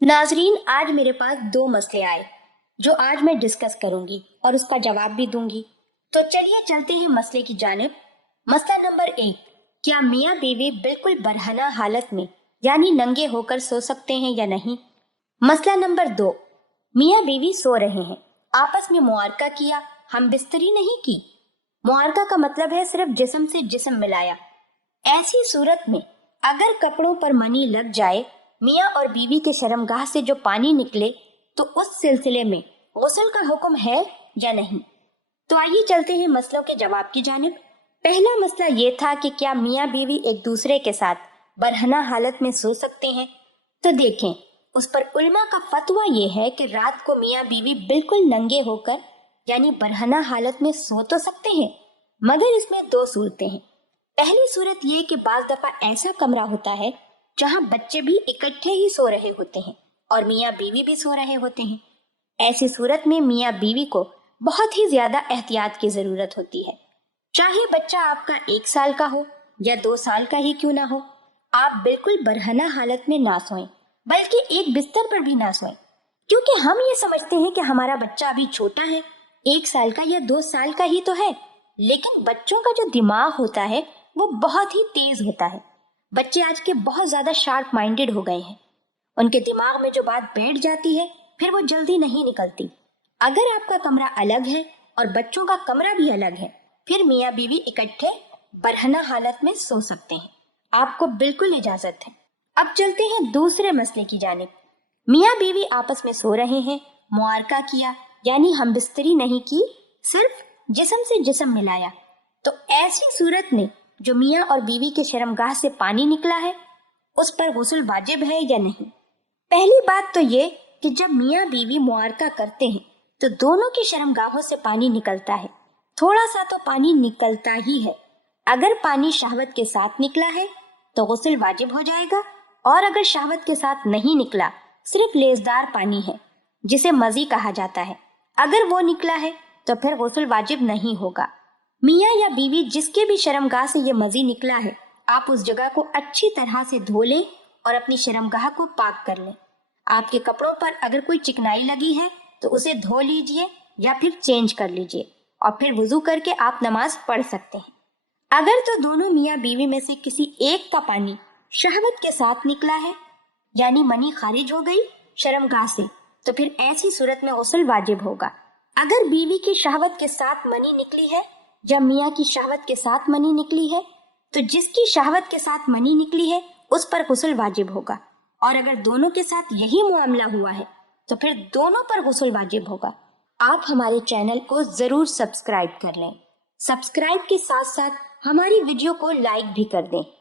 नाजरीन, आज मेरे पास दो मसले आए जो आज मैं डिस्कस करूंगी और उसका जवाब भी दूंगी। तो चलिए चलते हैं मसले की जानिब। मसला नंबर 1, क्या मियाँ बीवी बिल्कुल बरहना हालत में यानी नंगे होकर सो सकते हैं या नहीं। मसला नंबर 2, मियाँ बीवी सो रहे हैं, आपस में मुआरका किया, हम बिस्तरी नहीं की। मुआरका का मतलब है सिर्फ जिस्म से जिस्म मिलाया। ऐसी सूरत में अगर कपड़ों पर मनी लग जाए, मियाँ और बीवी के शर्मगाह से जो पानी निकले, तो उस सिलसिले में गुस्ल का हुक्म है या नहीं। तो आइए चलते हैं मसलों के जवाब की जानिब। पहला मसला ये था कि क्या मियाँ बीवी एक दूसरे के साथ बरहना हालत में सो सकते हैं। तो देखें, उस पर उल्मा का फतवा ये है कि रात को मियाँ बीवी बिल्कुल नंगे होकर यानी बरहना हालत में सो तो सकते हैं, मगर इसमें दो सूरतें हैं। पहली सूरत ये कि बाज दफा ऐसा कमरा होता है जहां बच्चे भी इकट्ठे ही सो रहे होते हैं और मियाँ बीवी भी सो रहे होते हैं। ऐसी सूरत में मियाँ बीवी को बहुत ही ज्यादा एहतियात की जरूरत होती है। चाहे बच्चा आपका 1 साल का हो या 2 साल का ही क्यों ना हो, आप बिल्कुल बरहना हालत में ना सोएं, बल्कि एक बिस्तर पर भी ना सोएं, क्योंकि हम ये समझते हैं कि हमारा बच्चा अभी छोटा है, 1 साल का या 2 साल का ही तो है। लेकिन बच्चों का जो दिमाग होता है वो बहुत ही तेज होता है। बच्चे आज के बहुत ज्यादा शार्प माइंडेड हो गए हैं। उनके दिमाग में जो बात बैठ जाती है फिर वो जल्दी नहीं निकलती। अगर आपका कमरा अलग है और बच्चों का कमरा भी अलग है, फिर मियाँ बीवी इकट्ठे बरहना हालत में सो सकते हैं, आपको बिल्कुल इजाजत है। अब चलते हैं दूसरे मसले की जानिब। मियाँ बीवी आपस में सो रहे हैं, मुआरका किया यानी हम बिस्तरी नहीं की, सिर्फ जिस्म से जिस्म मिलाया। तो ऐसी सूरत में जो मियाँ और बीवी के शर्मगाह से पानी निकला है, उस पर गुस्ल वाजिब है या नहीं। पहली बात तो ये कि जब मियाँ बीवी मुआरका करते हैं तो दोनों की शर्मगाहों से पानी निकलता है। थोड़ा सा तो पानी निकलता ही है। अगर पानी शहवत के साथ निकला है तो गुस्ल वाजिब हो जाएगा, और अगर शहवत के साथ नहीं निकला, सिर्फ लेजदार पानी है जिसे मजी कहा जाता है, अगर वो निकला है तो फिर गुस्ल वाजिब नहीं होगा। मियाँ या बीवी जिसके भी शर्मगाह से ये मजी निकला है, आप उस जगह को अच्छी तरह से धो लें और अपनी शर्मगाह को पाक कर लें। आपके कपड़ों पर अगर कोई चिकनाई लगी है तो उसे धो लीजिए या फिर चेंज कर लीजिए, और फिर वुजू करके आप नमाज पढ़ सकते हैं। अगर तो दोनों मियाँ बीवी में से किसी एक का पानी शहवत के साथ निकला है यानी मनी खारिज हो गई शर्मगाह से, तो फिर ऐसी सूरत में गुस्ल वाजिब होगा। अगर बीवी की शहवत के साथ मनी निकली है या मियाँ की शहवत के साथ मनी निकली है, तो जिसकी शहवत के साथ मनी निकली है उस पर गुस्ल वाजिब होगा, और अगर दोनों के साथ यही मामला हुआ है तो फिर दोनों पर गुस्ल वाजिब होगा। आप हमारे चैनल को जरूर सब्सक्राइब कर लें। सब्सक्राइब के साथ साथ हमारी वीडियो को लाइक भी कर दें।